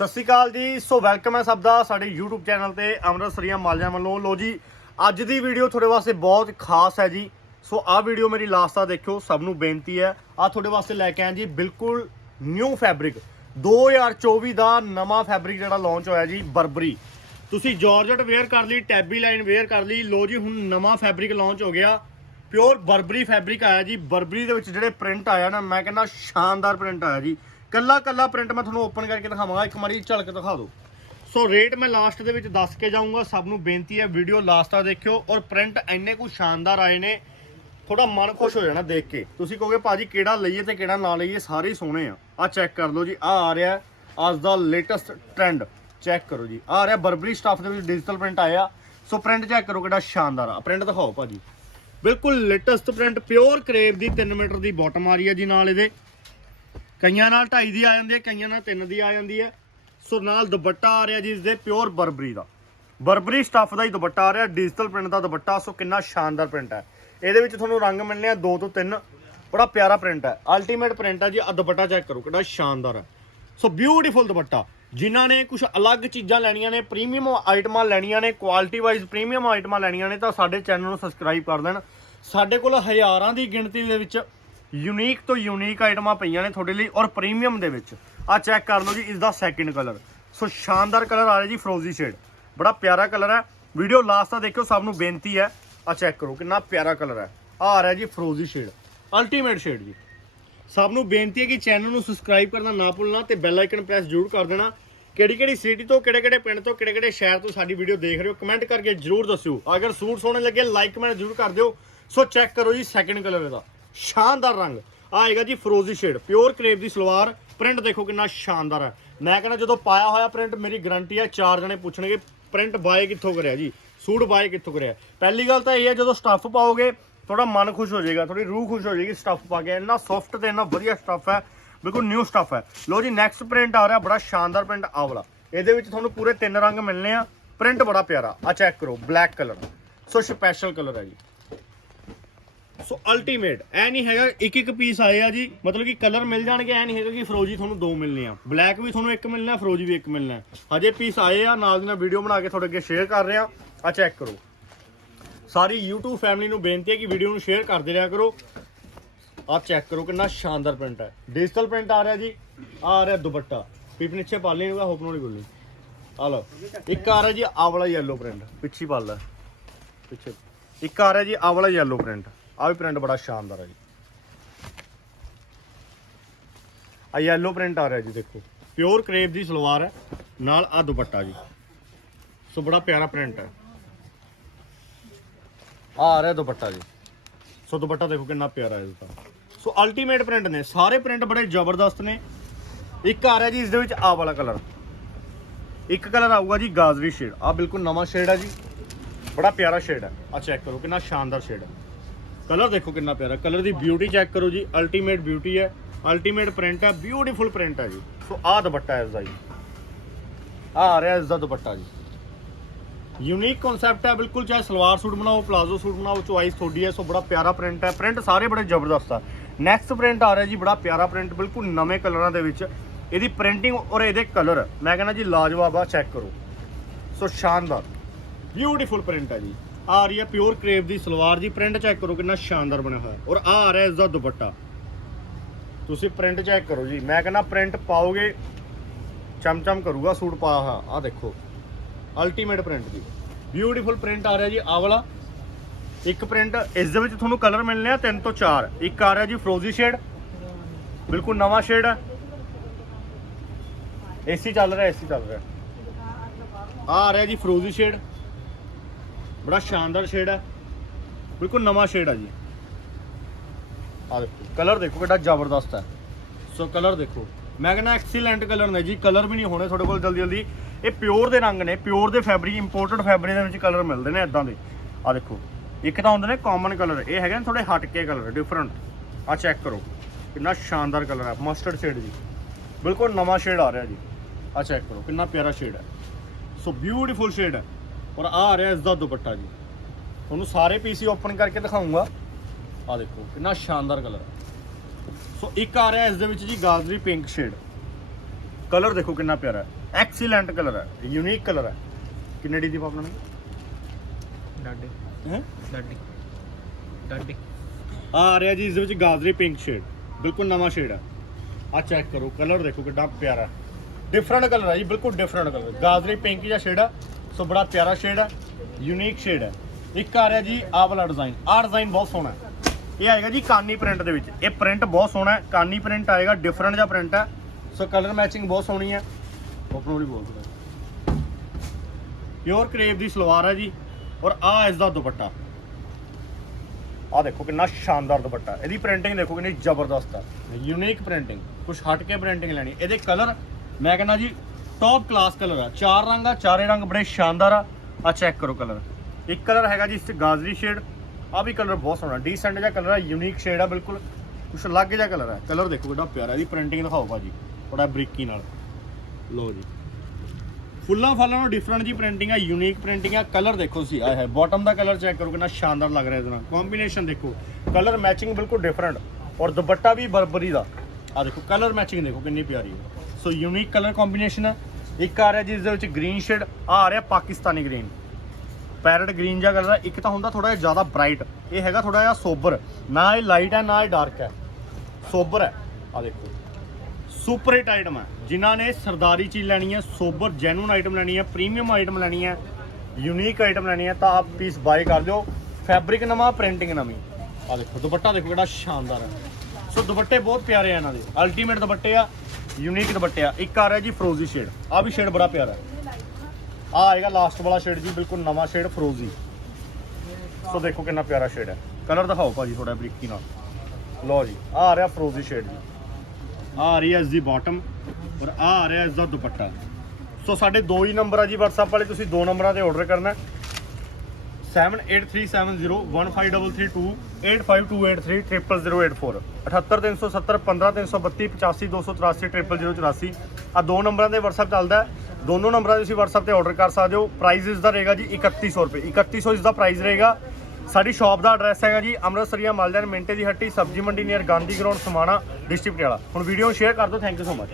ਸਤਿ ਸ਼੍ਰੀ ਅਕਾਲ ਜੀ। ਸੋ ਵੈਲਕਮ ਹੈ ਸਭ ਦਾ ਸਾਡੇ YouTube ਚੈਨਲ ਤੇ ਅੰਮ੍ਰਿਤਸਰੀਆਂ ਮਾਲਿਆਂ ਵੱਲੋਂ। ਲੋ ਜੀ, ਅੱਜ ਦੀ ਵੀਡੀਓ ਤੁਹਾਡੇ ਵਾਸਤੇ ਬਹੁਤ ਖਾਸ ਹੈ ਜੀ। ਸੋ ਆਹ ਵੀਡੀਓ ਮੇਰੀ ਲਾਸਟ ਤੱਕ ਦੇਖਿਓ, ਸਭ ਨੂੰ ਬੇਨਤੀ ਹੈ। ਆ ਤੁਹਾਡੇ ਵਾਸਤੇ ਲੈ ਕੇ ਆਇਆ ਜੀ, ਬਿਲਕੁਲ ਨਿਊ ਫੈਬਰਿਕ 2024 ਦਾ ਨਵਾਂ ਫੈਬਰਿਕ ਜਿਹੜਾ ਲਾਂਚ ਹੋਇਆ ਜੀ, ਬਰਬਰੀ। ਤੁਸੀਂ ਜਾਰਜਟ ਵੇਅਰ ਕਰ ਲਈ ਟੈਬੀ ਲਾਈਨ ਵੇਅਰ ਕਰ ਲਈ। ਲੋ ਜੀ, ਹੁਣ ਨਵਾਂ ਫੈਬਰਿਕ ਲਾਂਚ ਹੋ ਗਿਆ। ਪਿਓਰ ਬਰਬਰੀ ਫੈਬਰਿਕ ਆਇਆ ਜੀ। ਬਰਬਰੀ ਦੇ ਵਿੱਚ ਜਿਹੜੇ ਪ੍ਰਿੰਟ ਆਇਆ ਨਾ, ਮੈਂ ਕਹਿੰਦਾ ਸ਼ਾਨਦਾਰ ਪ੍ਰਿੰਟ ਆਇਆ ਜੀ। ਕੱਲਾ ਕੱਲਾ ਪ੍ਰਿੰਟ ਮੈਂ ਤੁਹਾਨੂੰ ਓਪਨ ਕਰਕੇ ਦਿਖਾਵਾਂਗਾ, ਇੱਕ ਮਾਰੀ ਝਲਕ ਦਿਖਾ ਦਿਓ। ਸੋ ਰੇਟ ਮੈਂ ਲਾਸਟ ਦੇ ਵਿੱਚ ਦੱਸ ਕੇ ਜਾਊਂਗਾ, ਸਭ ਨੂੰ ਬੇਨਤੀ ਹੈ ਵੀਡੀਓ ਲਾਸਟ ਤੱਕ ਦੇਖਿਓ ਔਰ ਪ੍ਰਿੰਟ ਇੰਨੇ ਕੁ ਸ਼ਾਨਦਾਰ ਆਏ ਨੇ ਥੋੜਾ ਮਨ ਖੁਸ਼ ਹੋ ਜਾਣਾ ਦੇਖ ਕੇ। ਤੁਸੀਂ ਕਹੋਗੇ, ਭਾਜੀ, ਕਿਹੜਾ ਲਈਏ ਤੇ ਕਿਹੜਾ ਨਾ ਲਈਏ, ਸਾਰੇ ਸੋਹਣੇ ਆ। ਆ ਚੈੱਕ ਕਰ ਲਓ ਜੀ ਆ ਆ ਰਿਹਾ ਅੱਜ ਦਾ ਲੇਟੈਸਟ ਟ੍ਰੈਂਡ ਚੈੱਕ ਕਰੋ ਜੀ ਆ ਰਿਹਾ ਬਰਬਰੀ ਸਟਾਫ ਦੇ ਵਿੱਚ ਡਿਜੀਟਲ ਪ੍ਰਿੰਟ ਆਇਆ। ਸੋ ਪ੍ਰਿੰਟ ਚੈੱਕ ਕਰੋ ਕਿਹੜਾ ਸ਼ਾਨਦਾਰ ਆ। ਪ੍ਰਿੰਟ ਦਿਖਾਓ ਭਾਜੀ। ਬਿਲਕੁਲ ਲੇਟੈਸਟ ਪ੍ਰਿੰਟ ਪਿਓਰ ਕਰੇਬ ਦੀ 3 ਮੀਟਰ ਦੀ ਬਾਟਮ ਆ ਰਹੀ ਹੈ ਜੀ ਨਾਲ ਇਹਦੇ। ਕਈਆਂ ਨਾਲ 2.5 ਦੀ ਆ ਜਾਂਦੀ ਹੈ, ਕਈਆਂ ਨਾਲ 3 ਦੀ ਆ ਜਾਂਦੀ ਹੈ। ਸੋ ਨਾਲ ਦੁਪੱਟਾ ਆ ਰਿਹਾ ਜੀ ਇਸ ਦੇ ਪਿਓਰ ਬਰਬਰੀ ਦਾ। ਬਰਬਰੀ ਸਟੱਫ ਦਾ ਹੀ ਦੁਪੱਟਾ ਆ ਰਿਹਾ ਡਿਜੀਟਲ ਪ੍ਰਿੰਟ ਦਾ ਦੁਪੱਟਾ, ਸੋ ਕਿੰਨਾ ਸ਼ਾਨਦਾਰ ਪ੍ਰਿੰਟ ਹੈ। ਇਹਦੇ ਵਿੱਚ ਤੁਹਾਨੂੰ ਰੰਗ ਮਿਲਨੇ ਆ 2 ਤੋਂ 3 ਬੜਾ ਪਿਆਰਾ ਪ੍ਰਿੰਟ ਹੈ। ਅਲਟੀਮੇਟ ਪ੍ਰਿੰਟ ਹੈ ਜੀ ਆ ਦੁਪੱਟਾ ਚੈੱਕ ਕਰੋ, ਕਿੰਨਾ ਸ਼ਾਨਦਾਰ ਹੈ। ਸੋ ਬਿਊਟੀਫੁਲ ਦੁਪੱਟਾ, ਜਿਨ੍ਹਾਂ ਨੇ ਕੁਝ ਅਲੱਗ ਚੀਜ਼ਾਂ ਲੈਣੀਆਂ ਨੇ ਪ੍ਰੀਮੀਅਮ ਆਈਟਮਾਂ ਲੈਣੀਆਂ ਨੇ ਕੁਆਲਿਟੀ ਵਾਈਜ਼ ਪ੍ਰੀਮੀਅਮ ਆਈਟਮਾਂ ਲੈਣੀਆਂ ਨੇ, ਤਾਂ ਸਾਡੇ ਚੈਨਲ ਨੂੰ ਸਬਸਕ੍ਰਾਈਬ ਕਰ ਦੇਣ। ਸਾਡੇ ਕੋਲ ਹਜ਼ਾਰਾਂ ਦੀ ਗਿਣਤੀ ਦੇ ਵਿੱਚ ਯੂਨੀਕ ਤੋਂ ਯੂਨੀਕ ਆਈਟਮਾਂ ਪਈਆਂ ਨੇ ਤੁਹਾਡੇ ਲਈ ਔਰ ਪ੍ਰੀਮੀਅਮ ਦੇ ਵਿੱਚ। ਆ ਚੈੱਕ ਕਰ ਲਓ ਜੀ ਇਸ ਦਾ ਸੈਕਿੰਡ ਕਲਰ ਸੋ ਸ਼ਾਨਦਾਰ ਕਲਰ ਆ ਰਿਹਾ ਜੀ ਫਰੋਜ਼ੀ ਸ਼ੇਡ ਬੜਾ ਪਿਆਰਾ ਕਲਰ ਹੈ ਵੀਡੀਓ ਲਾਸਟ ਤੱਕ ਦੇਖਿਓ, ਸਭ ਨੂੰ ਬੇਨਤੀ ਹੈ ਆ ਚੈੱਕ ਕਰੋ, ਕਿੰਨਾ ਪਿਆਰਾ ਕਲਰ ਹੈ ਆ ਆ ਰਿਹਾ ਜੀ ਫਰੋਜ਼ੀ ਸ਼ੇਡ ਅਲਟੀਮੇਟ ਸ਼ੇਡ ਜੀ। ਸਭ ਨੂੰ ਬੇਨਤੀ ਹੈ ਕਿ ਚੈਨਲ ਨੂੰ ਸਬਸਕ੍ਰਾਈਬ ਕਰਨਾ ਨਾ ਭੁੱਲਣਾ ਤੇ ਬੈਲ ਆਈਕਨ ਪ੍ਰੈਸ ਜ਼ਰੂਰ ਕਰ ਦੇਣਾ। ਕਿਹੜੀ ਕਿਹੜੀ ਸਿਟੀ ਤੋਂ ਕਿਹੜੇ ਕਿਹੜੇ ਪਿੰਡ ਤੋਂ ਕਿਹੜੇ ਕਿਹੜੇ ਸ਼ਹਿਰ ਤੋਂ ਸਾਡੀ ਵੀਡੀਓ ਦੇਖ ਰਹੇ ਹੋ ਕਮੈਂਟ ਕਰਕੇ ਜ਼ਰੂਰ ਦੱਸਿਓ। ਅਗਰ ਸੂਟ ਸੋਹਣੇ ਲੱਗੇ ਲਾਈਕ ਕਮੈਂਟ ਜ਼ਰੂਰ ਕਰ ਦਿਓ। ਸੋ ਚੈੱਕ ਕਰੋ ਜੀ ਸੈਕਿੰਡ ਕਲਰ ਇਹਦਾ ਸ਼ਾਨਦਾਰ ਰੰਗ। ਆਏਗਾ ਜੀ ਫਰੋਜ਼ੀ ਸ਼ੇਡ, ਪਿਓਰ ਕਰੇਪ ਦੀ ਸਲਵਾਰ। ਪ੍ਰਿੰਟ ਦੇਖੋ ਕਿੰਨਾ ਸ਼ਾਨਦਾਰ ਹੈ। ਮੈਂ ਕਹਿੰਦਾ ਜਦੋਂ ਪਾਇਆ ਹੋਇਆ ਪ੍ਰਿੰਟ, ਮੇਰੀ ਗਾਰੰਟੀ ਹੈ, ਚਾਰ ਜਣੇ ਪੁੱਛਣਗੇ, ਪ੍ਰਿੰਟ ਬਾਏ ਕਿੱਥੋਂ ਕਰਿਆ ਜੀ? ਸੂਟ ਬਾਏ ਕਿੱਥੋਂ ਕਰਿਆ? ਪਹਿਲੀ ਗੱਲ ਤਾਂ ਇਹ ਹੈ, ਜਦੋਂ ਸਟੱਫ ਪਾਓਗੇ ਥੋੜਾ ਮਨ ਖੁਸ਼ ਹੋ ਜਾਏਗਾ ਥੋੜੀ ਰੂਹ ਖੁਸ਼ ਹੋ ਜਾਏਗੀ ਸਟੱਫ ਪਾ ਕੇ। ਇੰਨਾ ਸੌਫਟ ਤੇ ਇੰਨਾ ਵਧੀਆ ਸਟੱਫ ਹੈ, ਬਿਲਕੁਲ ਨਿਊ ਸਟੱਫ ਹੈ। ਲੋ ਜੀ ਨੈਕਸਟ ਪ੍ਰਿੰਟ ਆ ਰਿਹਾ, ਬੜਾ ਸ਼ਾਨਦਾਰ ਪ੍ਰਿੰਟ ਆ ਵਾਲਾ। ਇਹਦੇ ਵਿੱਚ ਤੁਹਾਨੂੰ ਪੂਰੇ ਤਿੰਨ ਰੰਗ ਮਿਲਨੇ ਆ। ਪ੍ਰਿੰਟ ਬੜਾ ਪਿਆਰਾ। ਆ ਚੈੱਕ ਕਰੋ black colour so special colour ਹੈ ਜੀ। ਸੋ ਅਲਟੀਮੇਟ ਐ ਨਹੀਂ ਹੈਗਾ ਇੱਕ ਇੱਕ ਪੀਸ ਆਏ ਆ ਜੀ। ਮਤਲਬ ਕਿ ਕਲਰ ਮਿਲ ਜਾਣਗੇ ਐ ਨਹੀਂ ਹੈਗਾ ਕਿ ਫਰੋਜੀ ਤੁਹਾਨੂੰ ਦੋ ਮਿਲਨੇ ਆ। ਬਲੈਕ ਵੀ ਤੁਹਾਨੂੰ ਇੱਕ ਮਿਲਣਾ, ਫਰੋਜੀ ਵੀ ਇੱਕ ਮਿਲਣਾ ਹਜੇ ਪੀਸ ਆਏ ਆ, ਨਾਲ ਦੀ ਨਾਲ ਵੀਡੀਓ ਬਣਾ ਕੇ ਤੁਹਾਡੇ ਅੱਗੇ ਸ਼ੇਅਰ ਕਰ ਰਿਹਾ ਆ। ਚੈੱਕ ਕਰੋ। ਸਾਰੀ YouTube ਫੈਮਿਲੀ ਨੂੰ ਬੇਨਤੀ ਹੈ ਕਿ ਵੀਡੀਓ ਨੂੰ ਸ਼ੇਅਰ ਕਰਦੇ ਰਿਹਾ ਕਰੋ। ਆ ਚੈੱਕ ਕਰੋ ਕਿੰਨਾ ਸ਼ਾਨਦਾਰ ਪ੍ਰਿੰਟ ਹੈ। ਡਿਜੀਟਲ ਪ੍ਰਿੰਟ ਆ ਰਿਹਾ ਜੀ। ਆ ਆ ਰਿਹਾ ਦੁਪੱਟਾ। ਪੀਪ ਨੀਚੇ ਪਾ ਲੈਣਗਾ ਹੋਪ ਨਾਲ ਗੋਲੀ ਆ ਲਓ। ਇੱਕ ਆ ਰਿਹਾ ਜੀ ਆ ਵਾਲਾ ਯੈਲੋ ਪ੍ਰਿੰਟ ਪਿੱਛੇ ਪਾ ਲੈ। ਪਿੱਛੇ। ਇੱਕ ਆ ਰਿਹਾ ਜੀ ਆ ਵਾਲਾ ਯੈਲੋ ਪ੍ਰਿੰਟ ਆ ਵੀ ਪ੍ਰਿੰਟ ਬੜਾ ਸ਼ਾਨਦਾਰ ਹੈ ਜੀ। ਆ ਯੈਲੋ ਪ੍ਰਿੰਟ ਆ ਰਿਹਾ ਜੀ, ਦੇਖੋ। ਪਿਓਰ ਕਰੇਪ ਦੀ ਸਲਵਾਰ ਹੈ, ਨਾਲ ਆ ਦੁਪੱਟਾ ਜੀ। ਸੋ ਬੜਾ ਪਿਆਰਾ ਪ੍ਰਿੰਟ ਹੈ। ਆ ਆ ਰਿਹਾ ਦੁਪੱਟਾ ਜੀ। ਸੋ ਦੁਪੱਟਾ ਦੇਖੋ ਕਿੰਨਾ ਪਿਆਰਾ ਹੈ ਇਹਦਾ ਸੋ ਅਲਟੀਮੇਟ ਪ੍ਰਿੰਟ ਨੇ, ਸਾਰੇ ਪ੍ਰਿੰਟ ਬੜੇ ਜ਼ਬਰਦਸਤ ਨੇ। ਇੱਕ ਆ ਰਿਹਾ ਜੀ, ਇਸ ਦੇ ਵਿੱਚ ਆ ਵਾਲਾ ਕਲਰ ਇੱਕ ਕਲਰ ਆਊਗਾ ਜੀ, ਗਾਜ਼ਰੀ ਸ਼ੇਡ ਆ ਬਿਲਕੁਲ ਨਵਾਂ ਸ਼ੇਡ ਹੈ ਜੀ। ਬੜਾ ਪਿਆਰਾ ਸ਼ੇਡ ਹੈ। ਆ ਚੈੱਕ ਕਰੋ, ਕਿੰਨਾ ਸ਼ਾਨਦਾਰ ਸ਼ੇਡ ਹੈ। ਕਲਰ ਦੇਖੋ ਕਿੰਨਾ ਪਿਆਰਾ, ਕਲਰ ਦੀ ਬਿਊਟੀ ਚੈੱਕ ਕਰੋ ਜੀ ਅਲਟੀਮੇਟ ਬਿਊਟੀ ਹੈ ਅਲਟੀਮੇਟ ਪ੍ਰਿੰਟ ਹੈ ਬਿਊਟੀਫੁਲ ਪ੍ਰਿੰਟ ਹੈ ਜੀ। ਸੋ ਆਹ ਦੁਪੱਟਾ ਹੈ ਇਸ ਦਾ ਜੀ। ਆ ਆ ਰਿਹਾ ਇਸ ਦਾ ਦੁਪੱਟਾ ਜੀ। ਯੂਨੀਕ ਕਨਸੈਪਟ ਹੈ, ਬਿਲਕੁਲ ਚਾਹੇ ਸਲਵਾਰ ਸੂਟ ਬਣਾਓ ਪਲਾਜ਼ੋ ਸੂਟ ਬਣਾਓ ਚੁਆਇਸ ਤੁਹਾਡੀ ਹੈ, ਸੋ ਬੜਾ ਪਿਆਰਾ ਪ੍ਰਿੰਟ ਹੈ। ਪ੍ਰਿੰਟ ਸਾਰੇ ਬੜੇ ਜ਼ਬਰਦਸਤ ਆ। ਨੈਕਸਟ ਪ੍ਰਿੰਟ ਆ ਰਿਹਾ ਜੀ, ਬੜਾ ਪਿਆਰਾ ਪ੍ਰਿੰਟ ਬਿਲਕੁਲ ਨਵੇਂ ਕਲਰਾਂ ਦੇ ਵਿੱਚ। ਇਹਦੀ ਪ੍ਰਿੰਟਿੰਗ ਔਰ ਇਹਦੇ ਕਲਰ ਮੈਂ ਕਹਿੰਦਾ ਜੀ, ਲਾਜਵਾਬ ਆ ਚੈੱਕ ਕਰੋ। ਸੋ ਸ਼ਾਨਦਾਰ ਬਿਊਟੀਫੁਲ ਪ੍ਰਿੰਟ ਹੈ ਜੀ। ਆ ਰਹੀ ਹੈ ਪਿਓਰ ਕਰੇਪ ਦੀ ਸਲਵਾਰ ਜੀ। ਪ੍ਰਿੰਟ ਚੈੱਕ ਕਰੋ ਕਿੰਨਾ ਸ਼ਾਨਦਾਰ ਬਣਿਆ ਹੋਇਆ। ਔਰ ਆ ਆ ਰਿਹਾ ਇਸ ਦਾ ਦੁਪੱਟਾ। ਤੁਸੀਂ ਪ੍ਰਿੰਟ ਚੈੱਕ ਕਰੋ ਜੀ। ਮੈਂ ਕਹਿੰਦਾ ਪ੍ਰਿੰਟ ਪਾਓਗੇ, ਚਮਚਮ ਕਰੂਗਾ ਸੂਟ ਪਾ ਹੋਇਆ ਆ ਦੇਖੋ। ਅਲਟੀਮੇਟ ਪ੍ਰਿੰਟ ਜੀ। ਬਿਊਟੀਫੁਲ ਪ੍ਰਿੰਟ ਆ ਰਿਹਾ ਜੀ ਆ ਵਾਲਾ। ਇੱਕ ਪ੍ਰਿੰਟ, ਇਸ ਦੇ ਵਿੱਚ ਤੁਹਾਨੂੰ ਕਲਰ ਮਿਲਨੇ ਆ ਤਿੰਨ ਤੋਂ ਚਾਰ। ਇੱਕ ਆ ਰਿਹਾ ਜੀ ਫਰੋਜ਼ੀ ਸ਼ੇਡ ਬਿਲਕੁਲ ਨਵਾਂ ਸ਼ੇਡ ਹੈ। ਏਸੀ ਚੱਲ ਰਿਹਾ ਏਸੀ ਚੱਲ ਰਿਹਾ। ਆ ਆ ਰਿਹਾ ਜੀ ਫਰੋਜ਼ੀ ਸ਼ੇਡ ਬੜਾ ਸ਼ਾਨਦਾਰ ਸ਼ੇਡ ਹੈ ਬਿਲਕੁਲ ਨਵਾਂ ਸ਼ੇਡ ਹੈ ਜੀ। ਆ ਦੇਖੋ ਕਲਰ ਦੇਖੋ ਕਿੰਨਾ ਜ਼ਬਰਦਸਤ ਹੈ। ਸੋ ਕਲਰ ਦੇਖੋ। ਮੈਂ ਕਹਿੰਦਾ ਐਕਸੀਲੈਂਟ ਕਲਰ ਨੇ ਜੀ। ਕਲਰ ਵੀ ਨਹੀਂ ਹੋਣੇ ਤੁਹਾਡੇ ਕੋਲ ਜਲਦੀ ਜਲਦੀ। ਇਹ ਪਿਓਰ ਦੇ ਰੰਗ ਨੇ। ਪਿਓਰ ਦੇ ਫੈਬਰਿਕ ਇੰਪੋਰਟਡ ਫੈਬਰਿਕ ਦੇ ਵਿੱਚ ਕਲਰ ਮਿਲਦੇ ਨੇ ਇਦਾਂ ਦੇ। ਆ ਦੇਖੋ, ਇੱਕ ਤਾਂ ਹੁੰਦੇ ਨੇ ਕਾਮਨ ਕਲਰ ਇਹ ਹੈਗੇ ਨੇ ਥੋੜੇ ਹਟ ਕੇ ਕਲਰ ਡਿਫਰੈਂਟ ਆ ਚੈੱਕ ਕਰੋ। ਕਿੰਨਾ ਸ਼ਾਨਦਾਰ ਕਲਰ ਹੈ ਮਸਟਰਡ ਸ਼ੇਡ ਜੀ। ਬਿਲਕੁਲ ਨਵਾਂ ਸ਼ੇਡ ਆ ਰਿਹਾ ਜੀ। ਆ ਚੈੱਕ ਕਰੋ, ਕਿੰਨਾ ਪਿਆਰਾ ਸ਼ੇਡ ਹੈ ਸੋ ਬਿਊਟੀਫੁਲ ਸ਼ੇਡ ਹੈ ਔਰ ਆ ਆ ਰਿਹਾ ਇਸ ਦਾ ਦੁਪੱਟਾ ਜੀ। ਤੁਹਾਨੂੰ ਸਾਰੇ ਪੀਸੀ ਓਪਨ ਕਰਕੇ ਦਿਖਾਉਂਗਾ। ਆ ਦੇਖੋ ਕਿੰਨਾ ਸ਼ਾਨਦਾਰ ਕਲਰ ਹੈ ਸੋ ਇੱਕ ਆ ਰਿਹਾ ਇਸ ਦੇ ਵਿੱਚ ਜੀ ਗਾਜਰੀ ਪਿੰਕ ਸ਼ੇਡ। ਕਲਰ ਦੇਖੋ ਕਿੰਨਾ ਪਿਆਰਾ ਹੈ। ਐਕਸੀਲੈਂਟ ਕਲਰ ਹੈ। ਯੂਨੀਕ ਕਲਰ ਹੈ। ਕਿੰਨੇ ਡੀ ਦੀ ਪਾਪਣਾ ਨੇ ਡਾਡੇ ਹੈ? ਡਾਡੀ ਡਾਡੀ ਆ ਰਿਹਾ ਜੀ ਇਸ ਦੇ ਵਿੱਚ ਗਾਜਰੀ ਪਿੰਕ ਸ਼ੇਡ। ਬਿਲਕੁਲ ਨਵਾਂ ਸ਼ੇਡ ਹੈ। ਆ ਚੈੱਕ ਕਰੋ। ਕਲਰ ਦੇਖੋ ਕਿੰਨਾ ਪਿਆਰਾ ਡਿਫਰੈਂਟ ਕਲਰ ਹੈ ਜੀ। ਬਿਲਕੁਲ ਡਿਫਰੈਂਟ ਕਲਰ ਗਾਜਰੀ ਪਿੰਕ ਜਿਹਾ ਸ਼ੇਡ ਹੈ ਸੋ ਬੜਾ ਪਿਆਰਾ ਸ਼ੇਡ ਹੈ ਯੂਨੀਕ ਸ਼ੇਡ ਹੈ। ਇੱਕ ਆ ਰਿਹਾ ਜੀ ਆਹ ਵਾਲਾ ਡਿਜ਼ਾਈਨ ਆਹ ਡਿਜ਼ਾਈਨ ਬਹੁਤ ਸੋਹਣਾ ਹੈ। ਇਹ ਆਏਗਾ ਜੀ ਕਾਨੀ ਪ੍ਰਿੰਟ ਦੇ ਵਿੱਚ। ਇਹ ਪ੍ਰਿੰਟ ਬਹੁਤ ਸੋਹਣਾ ਹੈ। ਕਾਨੀ ਪ੍ਰਿੰਟ ਆਏਗਾ ਡਿਫਰੈਂਟ ਜਿਹਾ ਪ੍ਰਿੰਟ ਹੈ। ਸੋ ਕਲਰ ਮੈਚਿੰਗ ਬਹੁਤ ਸੋਹਣੀ ਹੈ। ਓਪਨ ਵੀ ਬੋਲ ਸਕਦਾ। ਪਿਓਰ ਕਰੇਪ ਦੀ ਸਲਵਾਰ ਹੈ ਜੀ। ਔਰ ਆ ਇਸ ਦਾ ਦੁਪੱਟਾ। ਆ ਦੇਖੋ ਕਿੰਨਾ ਸ਼ਾਨਦਾਰ ਦੁਪੱਟਾ ਇਹਦੀ ਪ੍ਰਿੰਟਿੰਗ ਦੇਖੋ ਕਿੰਨੀ ਜ਼ਬਰਦਸਤ ਹੈ। ਯੂਨੀਕ ਪ੍ਰਿੰਟਿੰਗ ਕੁਝ ਹਟ ਕੇ ਪ੍ਰਿੰਟਿੰਗ ਲੈਣੀ। ਇਹਦੇ ਕਲਰ ਮੈਂ ਕਹਿੰਦਾ ਜੀ ਟੌਪ ਕਲਾਸ ਕਲਰ ਆ। ਚਾਰ ਰੰਗ ਆ, ਚਾਰੇ ਰੰਗ ਬੜੇ ਸ਼ਾਨਦਾਰ ਆ। ਆ ਚੈੱਕ ਕਰੋ ਕਲਰ ਇੱਕ ਕਲਰ ਹੈਗਾ ਜੀ ਇਸ 'ਚ ਗਾਜਰੀ ਸ਼ੇਡ ਆ ਵੀ ਕਲਰ ਬਹੁਤ ਸੋਹਣਾ। ਡੀਸੈਂਟ ਜਿਹਾ ਕਲਰ ਆ ਯੂਨੀਕ ਸ਼ੇਡ ਆ ਬਿਲਕੁਲ। ਕੁਛ ਅਲੱਗ ਜਿਹਾ ਕਲਰ ਹੈ ਕਲਰ ਦੇਖੋ ਕਿੰਨਾ ਪਿਆਰਾ ਇਹਦੀ ਪ੍ਰਿੰਟਿੰਗ ਦਿਖਾਓ ਭਾਜੀ ਬੜਾ ਬਰੀਕੀ ਨਾਲ। ਲੋ ਜੀ। ਫੁੱਲਾਂ ਫਾਲਾਂ ਨੂੰ ਡਿਫਰੈਂਟ ਜੀ ਪ੍ਰਿੰਟਿੰਗ ਆ ਯੂਨੀਕ ਪ੍ਰਿੰਟਿੰਗ ਆ। ਕਲਰ ਦੇਖੋ ਸੀ ਆਹ ਹੈ। ਬਾਟਮ ਦਾ ਕਲਰ ਚੈੱਕ ਕਰੋ, ਕਿੰਨਾ ਸ਼ਾਨਦਾਰ ਲੱਗ ਰਿਹਾ ਇਹਦੇ ਨਾਲ। ਕੰਬੀਨੇਸ਼ਨ ਦੇਖੋ। ਕਲਰ ਮੈਚਿੰਗ ਬਿਲਕੁਲ ਡਿਫਰੈਂਟ ਔਰ ਦੁਪੱਟਾ ਵੀ ਬਰਬਰੀ ਦਾ। ਆ ਦੇਖੋ ਕਲਰ ਮੈਚਿੰਗ ਦੇਖੋ ਕਿੰਨੀ ਪਿਆਰੀ ਹੈ। ਸੋ ਯੂਨੀਕ ਕਲਰ ਕੰਬੀਨੇਸ਼ਨ ਹੈ। ਇੱਕ ਆ ਰਿਹਾ ਜਿਸ ਦੇ ਵਿੱਚ ਗ੍ਰੀਨ ਸ਼ੇਡ ਆ ਆ ਰਿਹਾ ਪਾਕਿਸਤਾਨੀ ਗ੍ਰੀਨ ਪੈਰਟ ਗ੍ਰੀਨ ਜਿਹਾ ਕਲਰ ਹੈ। ਇੱਕ ਤਾਂ ਹੁੰਦਾ ਥੋੜਾ ਜਿਹਾ ਜ਼ਿਆਦਾ ਬ੍ਰਾਈਟ ਇਹ ਹੈਗਾ ਥੋੜਾ ਜਿਹਾ ਸੋਬਰ। ਨਾ ਇਹ ਲਾਈਟ ਹੈ, ਨਾ ਇਹ ਡਾਰਕ ਹੈ। ਸੋਬਰ ਹੈ। ਆ ਦੇਖੋ। ਸੁਪਰ ਹਿੱਟ ਆਈਟਮ ਹੈ। ਜਿਨ੍ਹਾਂ ਨੇ ਸਰਦਾਰੀ ਚੀਜ਼ ਲੈਣੀ ਹੈ, ਸੋਬਰ ਜੈਨੂਨ ਆਈਟਮ ਲੈਣੀ ਹੈ ਪ੍ਰੀਮੀਅਮ ਆਈਟਮ ਲੈਣੀ ਹੈ ਯੂਨੀਕ ਆਈਟਮ ਲੈਣੀ ਹੈ, ਤਾਂ ਆਪ ਪੀਸ ਬਾਏ ਕਰ ਦਿਓ। ਫੈਬਰਿਕ ਨਵਾਂ ਪ੍ਰਿੰਟਿੰਗ ਨਵੀਂ। ਆ ਦੇਖੋ, ਦੁਪੱਟਾ ਦੇਖੋ ਕਿਹੜਾ ਸ਼ਾਨਦਾਰ ਹੈ। ਸੋ ਦੁਪੱਟੇ ਬਹੁਤ ਪਿਆਰੇ ਆ ਇਹਨਾਂ ਦੇ। ਅਲਟੀਮੇਟ ਦੁਪੱਟੇ ਆ ਯੂਨੀਕ ਦੁਪੱਟੇ ਆ। ਇੱਕ ਆ ਰਿਹਾ ਜੀ ਫਰੋਜ਼ੀ ਸ਼ੇਡ ਆ ਵੀ ਸ਼ੇਡ ਬੜਾ ਪਿਆਰਾ। ਹੈ ਆ ਆਏਗਾ ਲਾਸਟ ਵਾਲਾ ਸ਼ੇਡ ਜੀ, ਬਿਲਕੁਲ ਨਵਾਂ ਸ਼ੇਡ ਫਰੋਜ਼ੀ ਸੋ ਦੇਖੋ ਕਿੰਨਾ ਪਿਆਰਾ ਸ਼ੇਡ ਹੈ ਕਲਰ ਦਿਖਾਓ ਭਾਜੀ ਥੋੜਾ ਬਰੀਕੀ ਨਾਲ। ਲਓ ਜੀ, ਆ ਆ ਰਿਹਾ ਫਰੋਜ਼ੀ ਸ਼ੇਡ ਜੀ। ਆ ਆ ਰਹੀ ਹੈ ਇਸ ਦੀ ਬਾਟਮ ਔਰ ਆ ਆ ਰਿਹਾ ਇਸ ਦਾ ਦੁਪੱਟਾ। ਸੋ ਸਾਡੇ ਦੋ ਹੀ ਨੰਬਰ ਆ ਜੀ WhatsApp ਵਾਲੇ, ਤੁਸੀਂ ਦੋ ਨੰਬਰਾਂ ਤੇ ਆਰਡਰ ਕਰਨਾ। ਹੈ 7837015332 8528383084 78370 15332 85232 00084 ਆ ਦੋ ਨੰਬਰਾਂ ਤੇ WhatsApp ਚੱਲਦਾ ਦੋਨੋਂ ਨੰਬਰਾਂ ਤੇ ਤੁਸੀਂ WhatsApp ਤੇ ਆਰਡਰ ਕਰ ਸਕਦੇ ਹੋ ਪ੍ਰਾਈਸ ਇਸ ਦਾ ਰਹੇਗਾ ਜੀ 3100 ਰੁਪਏ 3100 ਇਸ ਦਾ ਪ੍ਰਾਈਸ ਰਹੇਗਾ ਸਾਡੀ ਸ਼ਾਪ ਦਾ ਐਡਰੈਸ ਹੈਗਾ ਜੀ ਅੰਮ੍ਰਿਤਸਰੀਆ ਮਾਲਦਾਨ ਮਿੰਟੇ ਦੀ ਹੱਟੀ ਸਬਜ਼ੀ ਮੰਡੀ near Gandhi ground Samana district Patiala ਹੁਣ ਵੀਡੀਓ ਸ਼ੇਅਰ ਕਰ ਦਿਓ ਥੈਂਕ ਯੂ ਸੋ ਮਚ